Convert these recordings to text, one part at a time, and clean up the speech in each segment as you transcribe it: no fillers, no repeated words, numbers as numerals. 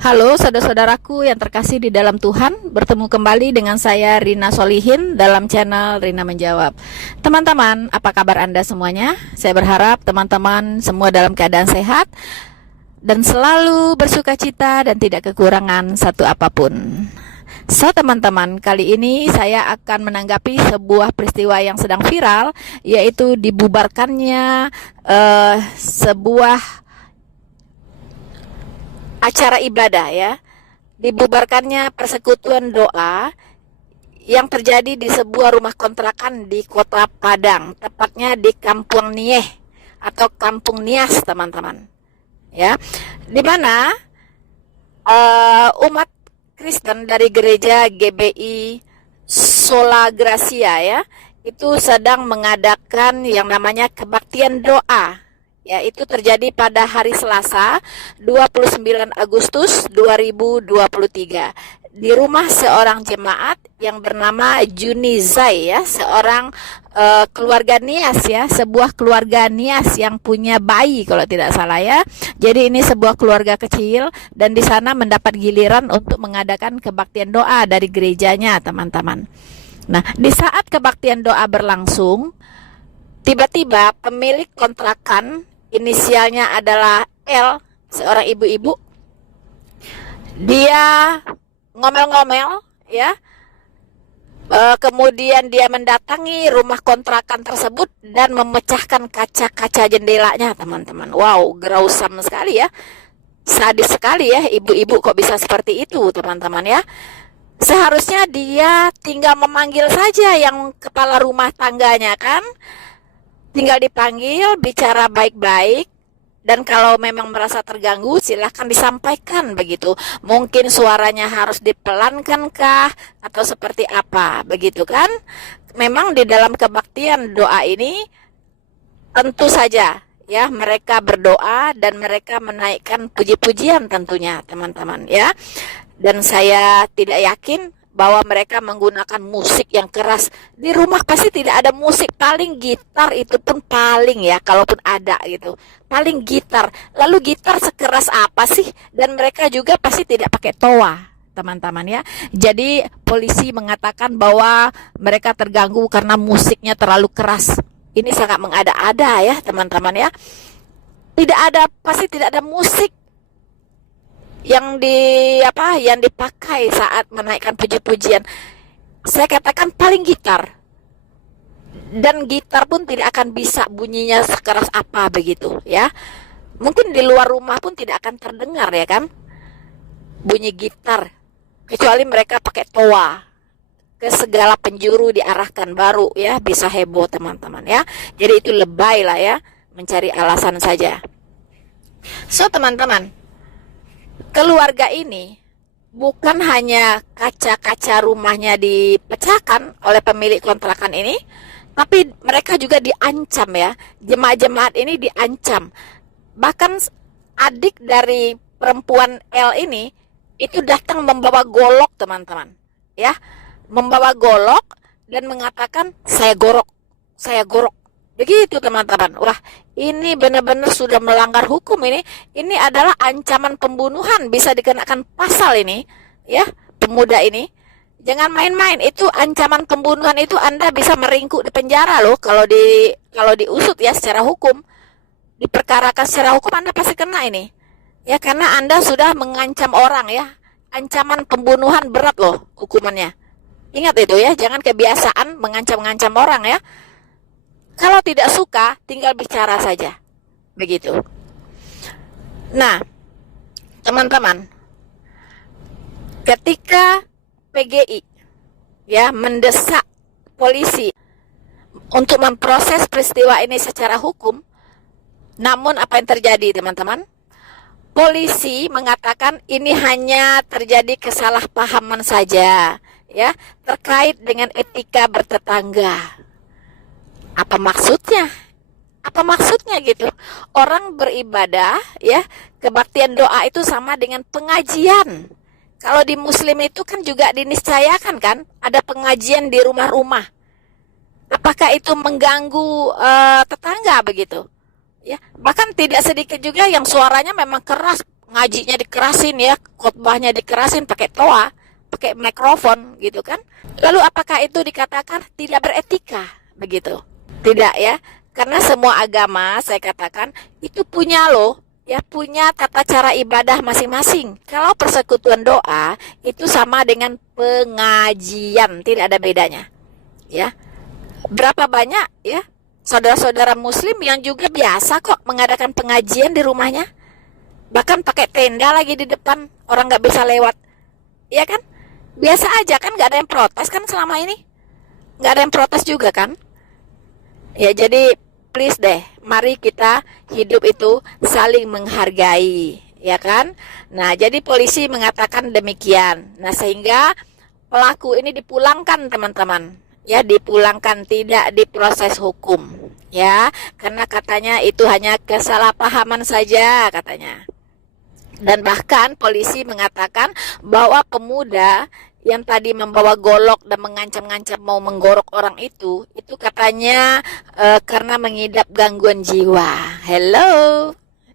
Halo saudara-saudaraku yang terkasih di dalam Tuhan, bertemu kembali dengan saya Rina Solihin dalam channel Rina Menjawab. Teman-teman, apa kabar Anda semuanya? Saya berharap teman-teman semua dalam keadaan sehat dan selalu bersukacita dan tidak kekurangan satu apapun. So teman-teman, kali ini saya akan menanggapi sebuah peristiwa yang sedang viral, yaitu dibubarkannya sebuah acara ibadah, ya, dibubarkannya persekutuan doa yang terjadi di sebuah rumah kontrakan di Kota Padang, tepatnya di Kampung Nieh atau Kampung Nias, teman-teman, ya, di mana umat Kristen dari gereja GBI Sola Gracia, ya, itu sedang mengadakan yang namanya kebaktian doa. Ya, itu terjadi pada hari Selasa 29 Agustus 2023 di rumah seorang jemaat yang bernama Juni Zai, ya, seorang keluarga Nias, ya, sebuah keluarga Nias yang punya bayi kalau tidak salah, ya. Jadi ini sebuah keluarga kecil dan di sana mendapat giliran untuk mengadakan kebaktian doa dari gerejanya, teman-teman. Nah, di saat kebaktian doa berlangsung, tiba-tiba pemilik kontrakan, inisialnya adalah L, seorang ibu-ibu, dia ngomel-ngomel, ya. Kemudian dia mendatangi rumah kontrakan tersebut dan memecahkan kaca-kaca jendelanya, teman-teman. Wow, grausam sekali, ya. Sadis sekali, ya, ibu-ibu kok bisa seperti itu, teman-teman, ya. Seharusnya dia tinggal memanggil saja yang kepala rumah tangganya, kan. Tinggal dipanggil, bicara baik-baik, dan kalau memang merasa terganggu silahkan disampaikan begitu. Mungkin suaranya harus dipelankan kah atau seperti apa begitu, kan. Memang di dalam kebaktian doa ini tentu saja, ya, mereka berdoa dan mereka menaikkan puji-pujian tentunya, teman-teman, ya. Dan saya tidak yakin bahwa mereka menggunakan musik yang keras. Di rumah pasti tidak ada musik, paling gitar, itu pun paling, ya, kalaupun ada gitu, paling gitar. Lalu gitar sekeras apa sih? Dan mereka juga pasti tidak pakai toa, teman-teman, ya. Jadi polisi mengatakan bahwa mereka terganggu karena musiknya terlalu keras. Ini sangat mengada-ada, ya, teman-teman, ya. Pasti tidak ada musik yang dipakai saat menaikkan puji-pujian. Saya katakan paling gitar, dan gitar pun tidak akan bisa bunyinya sekeras apa begitu, ya. Mungkin di luar rumah pun tidak akan terdengar, ya kan, bunyi gitar, kecuali mereka pakai toa, ke segala penjuru diarahkan, baru, ya, bisa heboh, teman-teman, ya. Jadi itu lebay lah, ya, mencari alasan saja. So teman-teman, keluarga ini bukan hanya kaca-kaca rumahnya dipecahkan oleh pemilik kontrakan ini, tapi mereka juga diancam, ya. Jemaat-jemaat ini diancam. Bahkan adik dari perempuan L ini itu datang membawa golok, teman-teman, ya. Membawa golok dan mengatakan, saya gorok. Begitu, teman-teman. Wah, ini benar-benar sudah melanggar hukum ini. Ini adalah ancaman pembunuhan, bisa dikenakan pasal ini, ya, pemuda ini. Jangan main-main, itu ancaman pembunuhan, itu Anda bisa meringkuk di penjara loh kalau diusut, ya, secara hukum. Diperkarakan secara hukum Anda pasti kena ini. Ya, karena Anda sudah mengancam orang, ya. Ancaman pembunuhan berat loh hukumannya. Ingat itu, ya, jangan kebiasaan mengancam-ngancam orang, ya. Kalau tidak suka, tinggal bicara saja. Begitu. Nah, teman-teman, ketika PGI, ya, mendesak polisi untuk memproses peristiwa ini secara hukum, namun apa yang terjadi, teman-teman? Polisi mengatakan ini hanya terjadi kesalahpahaman saja, ya, terkait dengan etika bertetangga. Apa maksudnya? Apa maksudnya gitu? Orang beribadah, ya, kebaktian doa itu sama dengan pengajian. Kalau di Muslim itu kan juga diniscayakan, kan, ada pengajian di rumah-rumah. Apakah itu mengganggu tetangga begitu? Ya, bahkan tidak sedikit juga yang suaranya memang keras, ngajinya dikerasin ya, khotbahnya dikerasin pakai toa, pakai mikrofon gitu kan. Lalu apakah itu dikatakan tidak beretika begitu? Tidak ya, karena semua agama saya katakan itu punya loh, ya punya tata cara ibadah masing-masing. Kalau persekutuan doa itu sama dengan pengajian, tidak ada bedanya. Ya, berapa banyak ya saudara-saudara muslim yang juga biasa kok mengadakan pengajian di rumahnya, bahkan pakai tenda lagi di depan, orang nggak bisa lewat, ya kan? Biasa aja kan, nggak ada yang protes kan selama ini, nggak ada yang protes juga kan? Ya jadi please deh, mari kita hidup itu saling menghargai, ya kan? Nah jadi polisi mengatakan demikian, nah sehingga pelaku ini dipulangkan teman-teman, ya dipulangkan, tidak diproses hukum, ya karena katanya itu hanya kesalahpahaman saja katanya. Dan bahkan polisi mengatakan bahwa pemuda yang tadi membawa golok dan mengancam-ngancam mau menggorok orang itu katanya karena mengidap gangguan jiwa. Hello,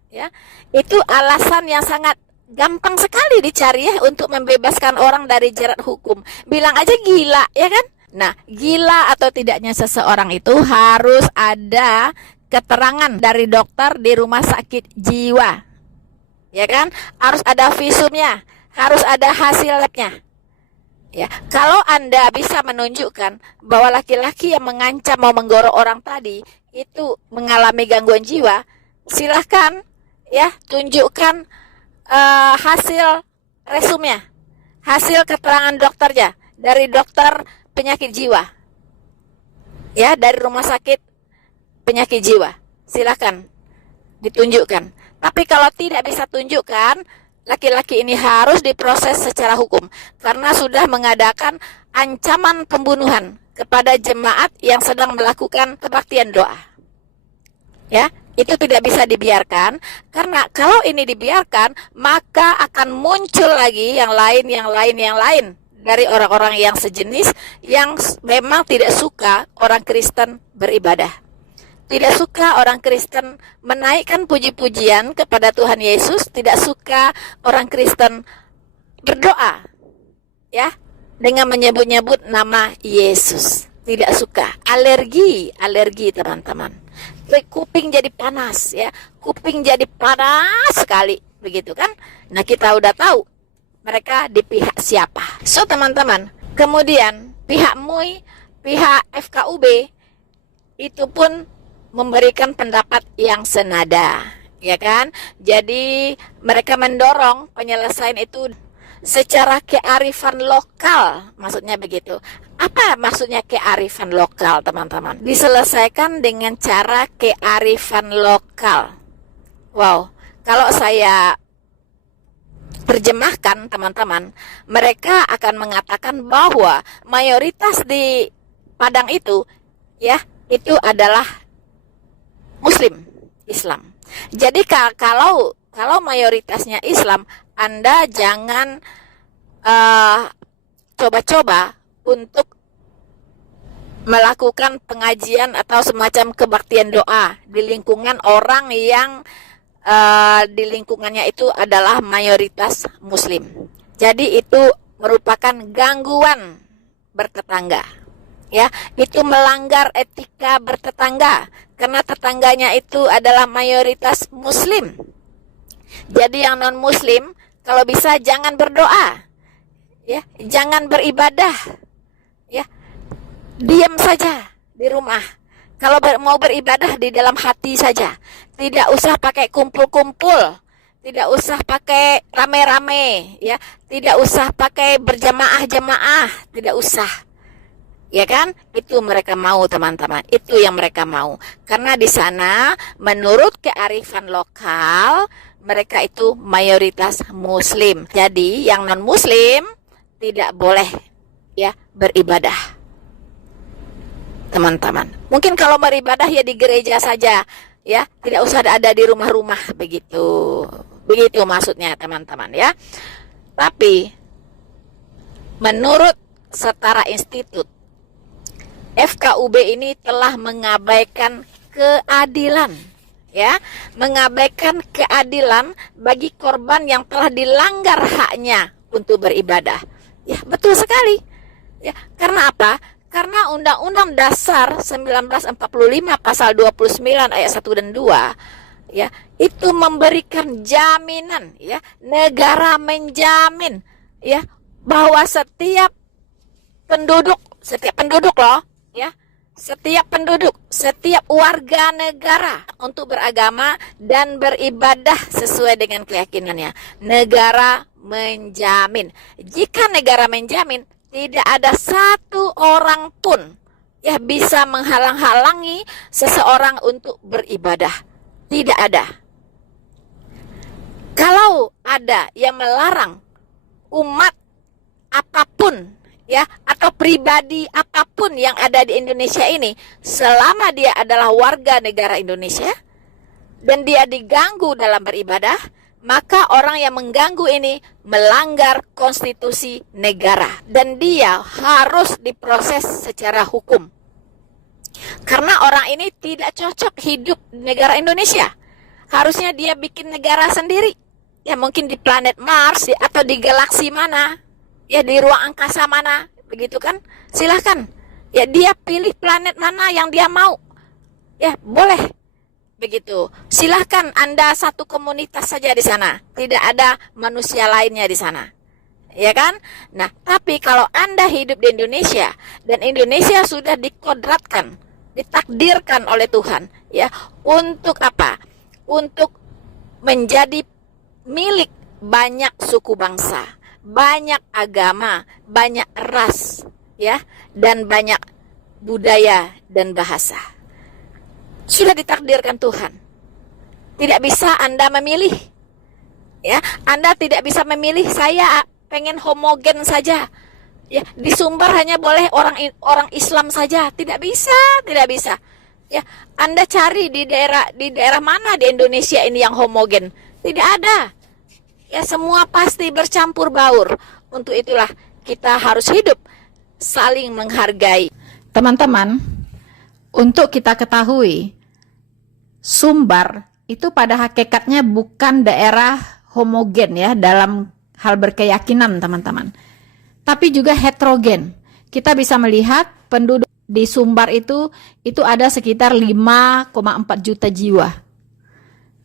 ya itu alasan yang sangat gampang sekali dicari ya untuk membebaskan orang dari jerat hukum. Bilang aja gila, ya kan? Nah, gila atau tidaknya seseorang itu harus ada keterangan dari dokter di rumah sakit jiwa. Ya kan? Harus ada visumnya, harus ada hasil labnya. Ya, kalau Anda bisa menunjukkan bahwa laki-laki yang mengancam mau menggorok orang tadi itu mengalami gangguan jiwa, silahkan ya tunjukkan hasil resumnya, hasil keterangan dokternya dari dokter penyakit jiwa, ya dari rumah sakit penyakit jiwa, silahkan ditunjukkan. Tapi kalau tidak bisa tunjukkan, laki-laki ini harus diproses secara hukum karena sudah mengadakan ancaman pembunuhan kepada jemaat yang sedang melakukan kebaktian doa. Ya, itu tidak bisa dibiarkan karena kalau ini dibiarkan maka akan muncul lagi yang lain dari orang-orang yang sejenis yang memang tidak suka orang Kristen beribadah. Tidak suka orang Kristen menaikkan puji-pujian kepada Tuhan Yesus, tidak suka orang Kristen berdoa ya dengan menyebut-nyebut nama Yesus. Tidak suka, alergi teman-teman. Kuping jadi panas ya, kuping jadi panas sekali begitu kan. Nah, kita udah tahu mereka di pihak siapa. So teman-teman, kemudian pihak MUI, pihak FKUB itu pun memberikan pendapat yang senada, ya kan? Jadi mereka mendorong penyelesaian itu secara kearifan lokal, maksudnya begitu. Apa maksudnya kearifan lokal, teman-teman? Diselesaikan dengan cara kearifan lokal. Wow, kalau saya terjemahkan, teman-teman, mereka akan mengatakan bahwa mayoritas di Padang itu, ya, itu adalah Muslim, Islam. Jadi kalau mayoritasnya Islam, Anda jangan coba-coba untuk melakukan pengajian atau semacam kebaktian doa di lingkungan orang yang di lingkungannya itu adalah mayoritas Muslim. Jadi itu merupakan gangguan bertetangga. Ya, itu melanggar etika bertetangga karena tetangganya itu adalah mayoritas Muslim. Jadi yang non Muslim kalau bisa jangan berdoa, ya, jangan beribadah, ya, diam saja di rumah. Kalau mau beribadah di dalam hati saja, tidak usah pakai kumpul-kumpul, tidak usah pakai rame-rame, ya, tidak usah pakai berjamaah-jamaah, tidak usah. Ya kan? Itu mereka mau, teman-teman. Itu yang mereka mau. Karena di sana menurut kearifan lokal mereka itu mayoritas Muslim. Jadi yang non Muslim tidak boleh ya beribadah. Teman-teman. Mungkin kalau beribadah ya di gereja saja, ya, tidak usah ada di rumah-rumah begitu. Begitu maksudnya, teman-teman, ya. Tapi menurut Setara Institut, FKUB ini telah mengabaikan keadilan, ya, mengabaikan keadilan bagi korban yang telah dilanggar haknya untuk beribadah. Ya, betul sekali. Ya, karena apa? Karena Undang-Undang Dasar 1945 pasal 29 ayat 1 dan 2, ya, itu memberikan jaminan, ya, negara menjamin, ya, bahwa setiap penduduk loh, ya, setiap warga negara untuk beragama dan beribadah sesuai dengan keyakinannya. Negara menjamin. Jika negara menjamin, tidak ada satu orang pun ya bisa menghalang-halangi seseorang untuk beribadah. Tidak ada. Kalau ada yang melarang umat apapun, ya, atau pribadi apapun yang ada di Indonesia ini, selama dia adalah warga negara Indonesia dan dia diganggu dalam beribadah, maka orang yang mengganggu ini melanggar konstitusi negara dan dia harus diproses secara hukum. Karena orang ini tidak cocok hidup di negara Indonesia. Harusnya dia bikin negara sendiri. Ya, mungkin di planet Mars, ya, atau di galaksi mana, ya, di ruang angkasa mana, begitu kan? Silahkan, ya, dia pilih planet mana yang dia mau, ya, boleh, begitu. Silahkan Anda satu komunitas saja di sana, tidak ada manusia lainnya di sana, ya kan? Nah, tapi kalau Anda hidup di Indonesia dan Indonesia sudah dikodratkan, ditakdirkan oleh Tuhan, ya, untuk apa? Untuk menjadi milik banyak suku bangsa, banyak agama, banyak ras, ya, dan banyak budaya dan bahasa. Sudah ditakdirkan Tuhan. Tidak bisa Anda memilih. Ya, Anda tidak bisa memilih saya pengen homogen saja. Ya, di Sumbar hanya boleh orang Islam saja. Tidak bisa, tidak bisa. Ya, Anda cari di daerah mana di Indonesia ini yang homogen? Tidak ada. Ya, semua pasti bercampur baur. Untuk itulah kita harus hidup saling menghargai. Teman-teman, untuk kita ketahui, Sumbar itu pada hakikatnya bukan daerah homogen ya dalam hal berkeyakinan, teman-teman. Tapi juga heterogen. Kita bisa melihat penduduk di Sumbar itu ada sekitar 5,4 juta jiwa.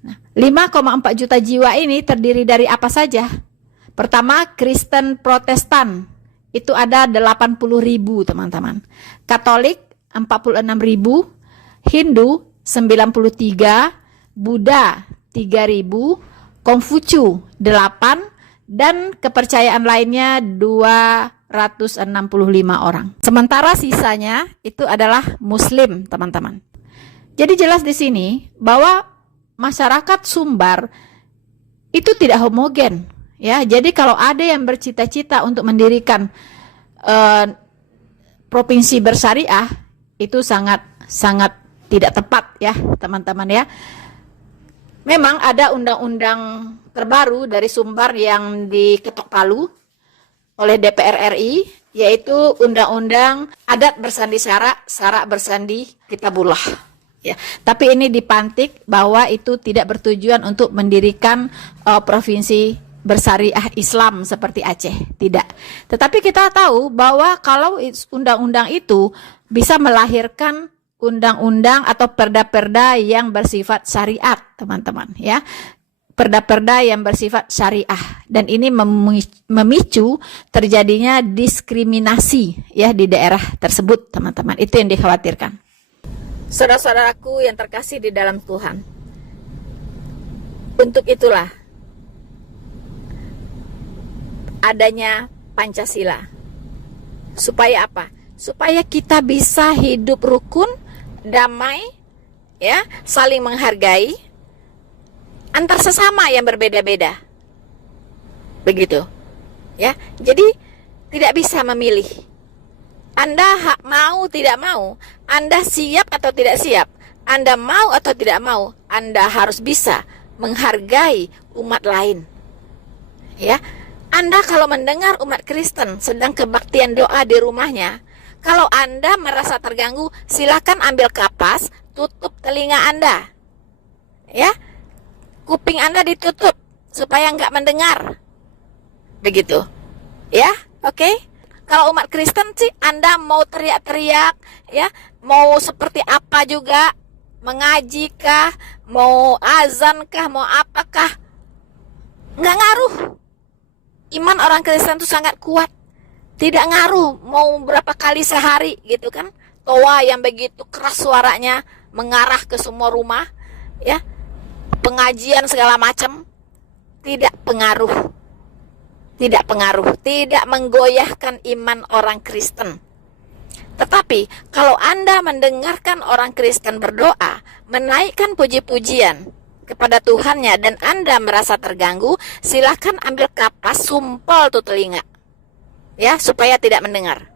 Nah, 5,4 juta jiwa ini terdiri dari apa saja? Pertama, Kristen Protestan itu ada 80.000, teman-teman. Katolik 46.000, Hindu 93, Buddha 3.000, Konghucu 8, dan kepercayaan lainnya 265 orang. Sementara sisanya itu adalah Muslim, teman-teman. Jadi jelas di sini bahwa masyarakat Sumbar itu tidak homogen, ya. Jadi kalau ada yang bercita-cita untuk mendirikan provinsi bersyariah, itu sangat tidak tepat ya, teman-teman ya. Memang ada undang-undang terbaru dari Sumbar yang diketok palu oleh DPR RI, yaitu Undang-Undang Adat Bersandi Syarak, Syarak Bersandi Kitabullah. Ya, tapi ini dipantik bahwa itu tidak bertujuan untuk mendirikan provinsi bersyariah Islam seperti Aceh, tidak. Tetapi kita tahu bahwa kalau undang-undang itu bisa melahirkan undang-undang atau perda-perda yang bersifat syariat, teman-teman, ya. Perda-perda yang bersifat syariah, dan ini memicu terjadinya diskriminasi ya di daerah tersebut, teman-teman. Itu yang dikhawatirkan. Saudara-saudaraku yang terkasih di dalam Tuhan, untuk itulah adanya Pancasila. Supaya apa? Supaya kita bisa hidup rukun, damai, ya, saling menghargai antar sesama yang berbeda-beda. Begitu. Ya. Jadi tidak bisa memilih. Anda mau tidak mau, Anda siap atau tidak siap, Anda mau atau tidak mau, Anda harus bisa menghargai umat lain. Ya, Anda kalau mendengar umat Kristen sedang kebaktian doa di rumahnya, kalau Anda merasa terganggu, silakan ambil kapas, tutup telinga Anda. ya. Kuping Anda ditutup supaya nggak mendengar. Begitu. Ya, oke. Kalau umat Kristen sih Anda mau teriak-teriak, ya, mau seperti apa juga, mengaji kah, mau azan kah, mau apakah, nggak ngaruh. Iman orang Kristen itu sangat kuat. Tidak ngaruh mau berapa kali sehari gitu kan. Toa yang begitu keras suaranya mengarah ke semua rumah, ya. Pengajian segala macam tidak pengaruh. Tidak pengaruh, tidak menggoyahkan iman orang Kristen. Tetapi kalau Anda mendengarkan orang Kristen berdoa, menaikkan puji-pujian kepada Tuhannya dan Anda merasa terganggu, silakan ambil kapas, sumpel tuh telinga. Ya, supaya tidak mendengar.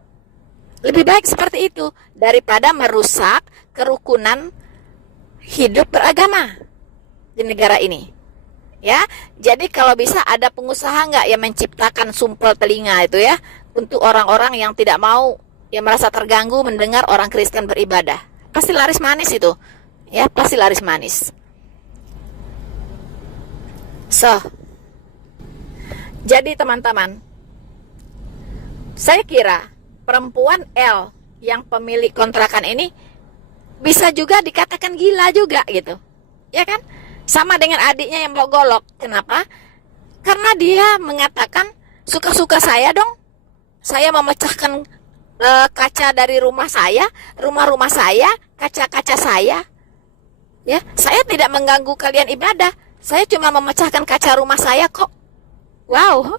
Lebih baik seperti itu daripada merusak kerukunan hidup beragama di negara ini. Ya, jadi kalau bisa ada pengusaha nggak yang menciptakan sumpel telinga itu ya, untuk orang-orang yang tidak mau, yang merasa terganggu mendengar orang Kristen beribadah. Pasti laris manis itu. Ya, pasti laris manis. Jadi teman-teman, saya kira perempuan L yang pemilik kontrakan ini bisa juga dikatakan gila juga gitu. Ya kan? Sama dengan adiknya yang mau golok. Kenapa? Karena dia mengatakan, suka-suka saya dong. Saya memecahkan kaca dari rumah saya, rumah-rumah saya, kaca-kaca saya. Ya, saya tidak mengganggu kalian ibadah. Saya cuma memecahkan kaca rumah saya kok. Wow.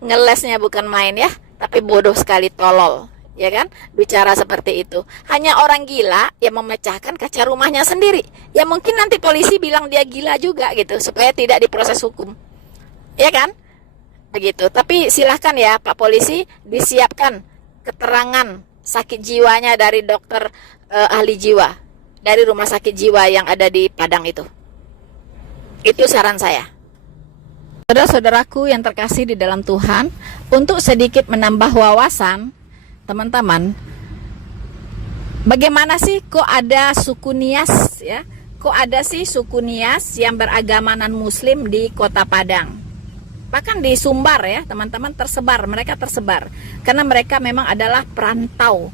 Ngelesnya bukan main ya, tapi bodoh sekali, tolol, ya kan? Bicara seperti itu. Hanya orang gila yang memecahkan kaca rumahnya sendiri. Ya mungkin nanti polisi bilang dia gila juga gitu, supaya tidak diproses hukum. Ya kan? Begitu. Tapi silahkan ya Pak Polisi, disiapkan keterangan sakit jiwanya dari dokter ahli jiwa, dari rumah sakit jiwa yang ada di Padang itu. Itu saran saya. Saudara-saudaraku yang terkasih di dalam Tuhan, untuk sedikit menambah wawasan, teman-teman, bagaimana sih kok ada suku Nias ya? Kok ada sih suku Nias yang beragama non-muslim di Kota Padang? Bahkan di Sumbar ya, teman-teman, mereka tersebar. Karena mereka memang adalah perantau.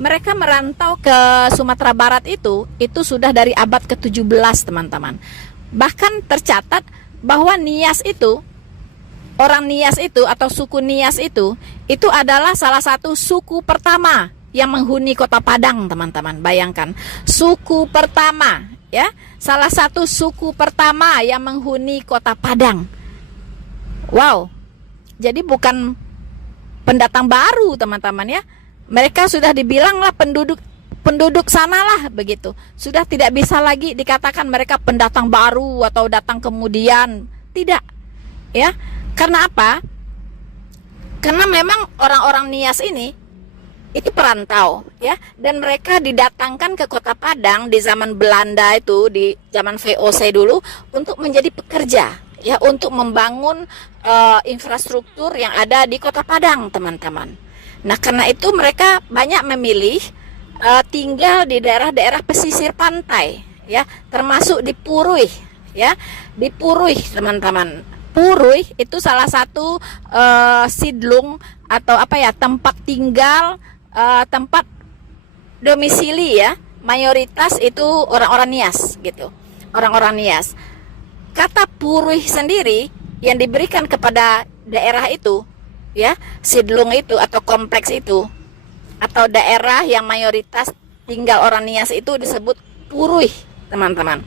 Mereka merantau ke Sumatera Barat itu sudah dari abad ke-17, teman-teman. Bahkan tercatat bahwa Nias itu, orang Nias itu atau suku Nias itu adalah salah satu suku pertama yang menghuni Kota Padang, teman-teman. Bayangkan, suku pertama ya, salah satu suku pertama yang menghuni Kota Padang. Wow. Jadi bukan pendatang baru, teman-teman ya. Mereka sudah dibilang lah penduduk sanalah begitu. Sudah tidak bisa lagi dikatakan mereka pendatang baru atau datang kemudian. Tidak. Ya. Karena apa? Karena memang orang-orang Nias ini itu perantau ya, dan mereka didatangkan ke Kota Padang di zaman Belanda itu, di zaman VOC dulu, untuk menjadi pekerja ya, untuk membangun infrastruktur yang ada di Kota Padang, teman-teman. Nah, karena itu mereka banyak memilih tinggal di daerah-daerah pesisir pantai ya, termasuk di Puruy ya. Di Puruy, teman-teman. Puruy itu salah satu sidlung atau apa ya, tempat tinggal, tempat domisili ya, mayoritas itu orang-orang Nias gitu. Orang-orang Nias. Kata Puruy sendiri yang diberikan kepada daerah itu ya, sidlung itu atau kompleks itu atau daerah yang mayoritas tinggal orang Nias itu disebut Puruy, teman-teman.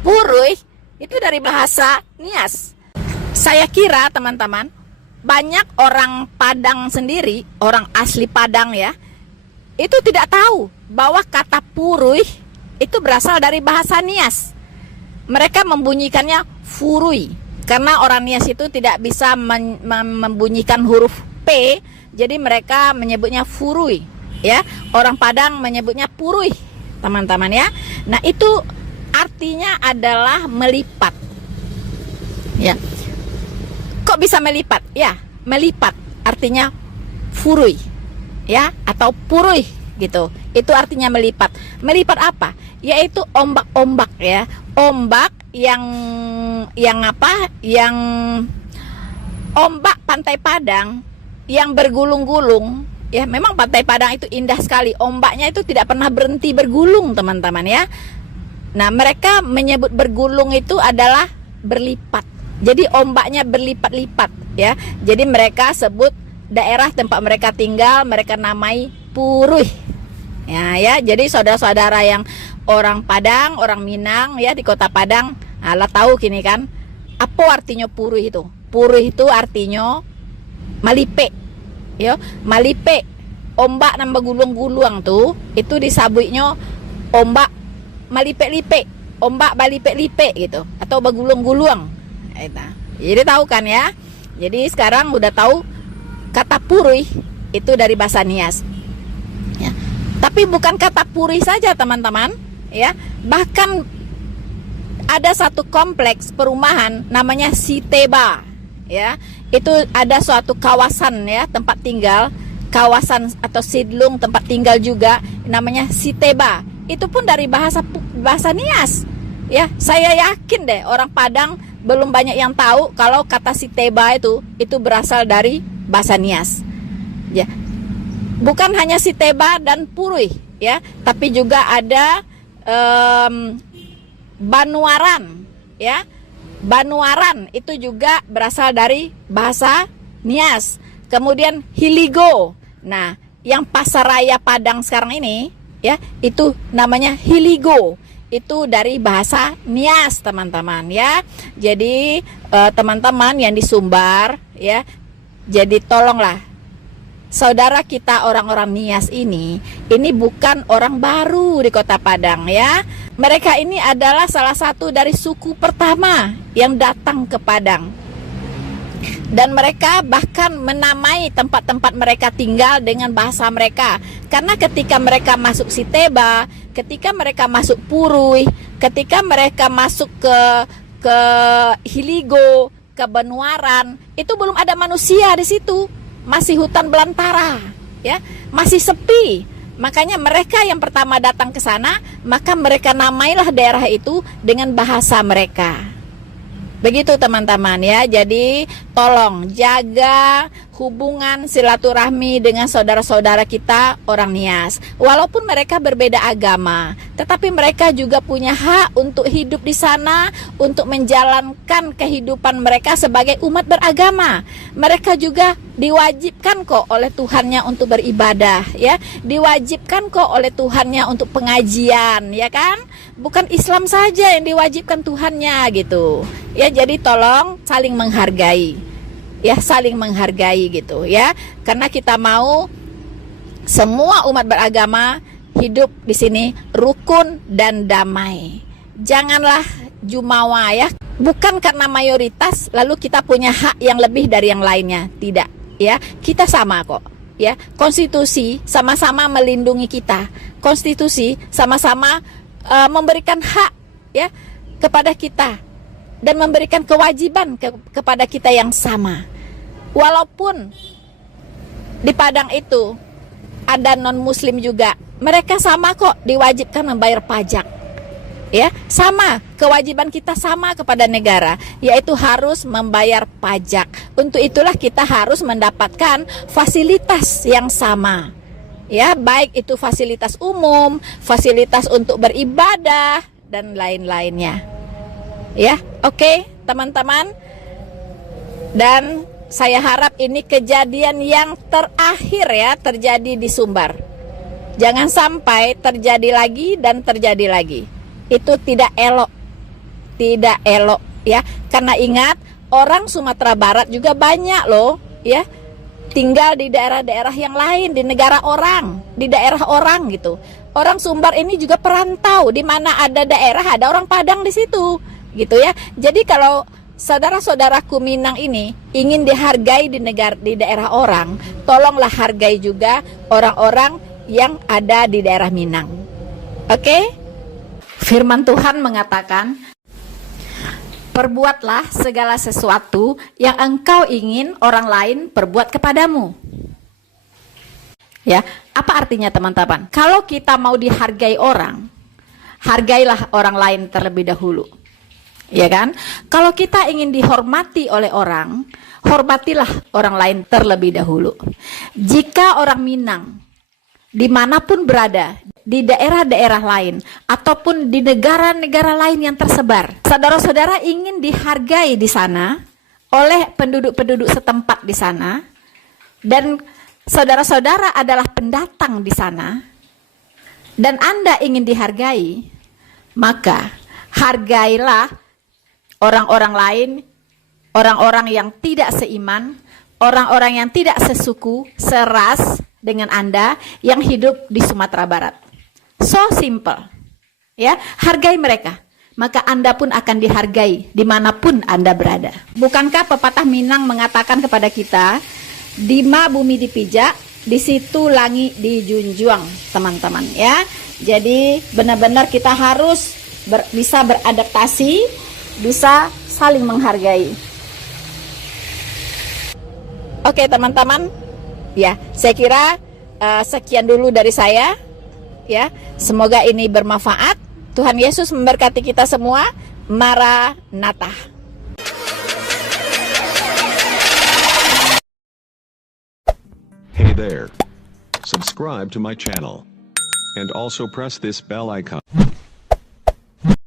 Puruy itu dari bahasa Nias. Saya kira, teman-teman, banyak orang Padang sendiri, orang asli Padang ya, itu tidak tahu bahwa kata Puruy itu berasal dari bahasa Nias. Mereka membunyikannya Furuy, karena orang Nias itu tidak bisa membunyikan huruf P, jadi mereka menyebutnya Furuy ya. Orang Padang menyebutnya Puruy, teman-teman ya. Nah, itu artinya adalah melipat ya. Kok bisa melipat? Ya, melipat artinya Furuy ya, atau Puruy gitu. Itu artinya melipat. Melipat apa? yaitu ombak-ombak ya. Ombak yang apa? Yang ombak Pantai Padang yang bergulung-gulung ya. Memang Pantai Padang itu indah sekali. Ombaknya itu tidak pernah berhenti bergulung, teman-teman ya. Nah, mereka menyebut bergulung itu adalah berlipat. Jadi ombaknya berlipat-lipat ya. Jadi mereka sebut daerah tempat mereka tinggal, mereka namai Puruy. Ya, jadi saudara-saudara yang orang Padang, orang Minang ya di Kota Padang, lah tahu kini kan apa artinya Puruy itu. Puruy itu artinya malipe. Ya, malipe. Ombak nambah gulung-gulung tuh, itu disabuinya ombak malipe-lipe, ombak balipe-lipe gitu, atau bagulung-gulung. Jadi tahu kan ya. Jadi sekarang udah tahu kata Puruy itu dari bahasa Nias. Ya. Tapi bukan kata Puruy saja, teman-teman, ya. Bahkan ada satu kompleks perumahan namanya Siteba, ya. Itu ada suatu kawasan ya, tempat tinggal, kawasan atau sidlung tempat tinggal juga namanya Siteba. Itu pun dari bahasa Nias. Ya, saya yakin deh orang Padang belum banyak yang tahu kalau kata Siteba itu berasal dari bahasa Nias. Ya. Bukan hanya Siteba dan Puruy ya, tapi juga ada Banuaran ya. Banuaran itu juga berasal dari bahasa Nias. Kemudian Hiligo. Nah, yang Pasaraya Padang sekarang ini ya, itu namanya Hiligo. Itu dari bahasa Nias, teman-teman ya. Jadi teman-teman yang di Sumbar ya, jadi tolonglah saudara kita orang-orang Nias ini bukan orang baru di Kota Padang ya. Mereka ini adalah salah satu dari suku pertama yang datang ke Padang. Dan mereka bahkan menamai tempat-tempat mereka tinggal dengan bahasa mereka. Karena ketika mereka masuk Siteba, ketika mereka masuk Puruy, ketika mereka masuk ke Hiligo, ke Banuaran, itu belum ada manusia di situ. Masih hutan belantara, ya, masih sepi. Makanya mereka yang pertama datang ke sana, maka mereka namailah daerah itu dengan bahasa mereka. Begitu teman-teman ya. Jadi tolong jaga hubungan silaturahmi dengan saudara-saudara kita orang Nias. Walaupun mereka berbeda agama, tetapi mereka juga punya hak untuk hidup di sana, untuk menjalankan kehidupan mereka sebagai umat beragama. Mereka juga diwajibkan kok oleh Tuhannya untuk beribadah ya. Diwajibkan kok oleh Tuhannya untuk pengajian, ya kan? Bukan Islam saja yang diwajibkan Tuhannya gitu. Ya, jadi tolong saling menghargai. Ya, saling menghargai gitu ya. Karena kita mau semua umat beragama hidup di sini rukun dan damai. Janganlah jumawa ya. Bukan karena mayoritas lalu kita punya hak yang lebih dari yang lainnya. Tidak, ya. Kita sama kok. Ya, konstitusi sama-sama melindungi kita. Konstitusi sama-sama memberikan hak ya kepada kita dan memberikan kewajiban kepada kita yang sama. Walaupun di Padang itu ada non-muslim juga, mereka sama kok diwajibkan membayar pajak. Ya, sama, kewajiban kita sama kepada negara, yaitu harus membayar pajak. Untuk itulah kita harus mendapatkan fasilitas yang sama. Ya, baik itu fasilitas umum, fasilitas untuk beribadah dan lain-lainnya. Ya, oke, teman-teman. Dan saya harap ini kejadian yang terakhir ya terjadi di Sumbar. Jangan sampai terjadi lagi dan terjadi lagi. Itu tidak elok. Tidak elok ya. Karena ingat, orang Sumatera Barat juga banyak loh ya, tinggal di daerah-daerah yang lain, di negara orang, di daerah orang gitu. Orang Sumbar ini juga perantau, di mana ada daerah ada orang Padang di situ, gitu ya. Jadi kalau saudara-saudaraku Minang ini ingin dihargai di daerah orang, tolonglah hargai juga orang-orang yang ada di daerah Minang. Oke? Firman Tuhan mengatakan, perbuatlah segala sesuatu yang engkau ingin orang lain perbuat kepadamu. Ya, apa artinya teman-teman? Kalau kita mau dihargai orang, hargailah orang lain terlebih dahulu. Ya kan? Kalau kita ingin dihormati oleh orang, hormatilah orang lain terlebih dahulu. Jika orang Minang dimanapun berada, di daerah-daerah lain ataupun di negara-negara lain yang tersebar, saudara-saudara ingin dihargai di sana oleh penduduk-penduduk setempat di sana, dan saudara-saudara adalah pendatang di sana, dan Anda ingin dihargai, maka hargailah orang-orang lain, orang-orang yang tidak seiman, orang-orang yang tidak sesuku, seras dengan Anda yang hidup di Sumatera Barat. So simple. Ya, hargai mereka. Maka Anda pun akan dihargai dimanapun Anda berada. Bukankah pepatah Minang mengatakan kepada kita, di ma bumi dipijak, di situ langit dijunjung, teman-teman ya. Jadi benar-benar kita harus bisa beradaptasi, bisa saling menghargai. Oke teman-teman, ya saya kira sekian dulu dari saya. Ya, semoga ini bermanfaat. Tuhan Yesus memberkati kita semua. Maranatha. Hey there. Subscribe to my channel. And also press this bell icon.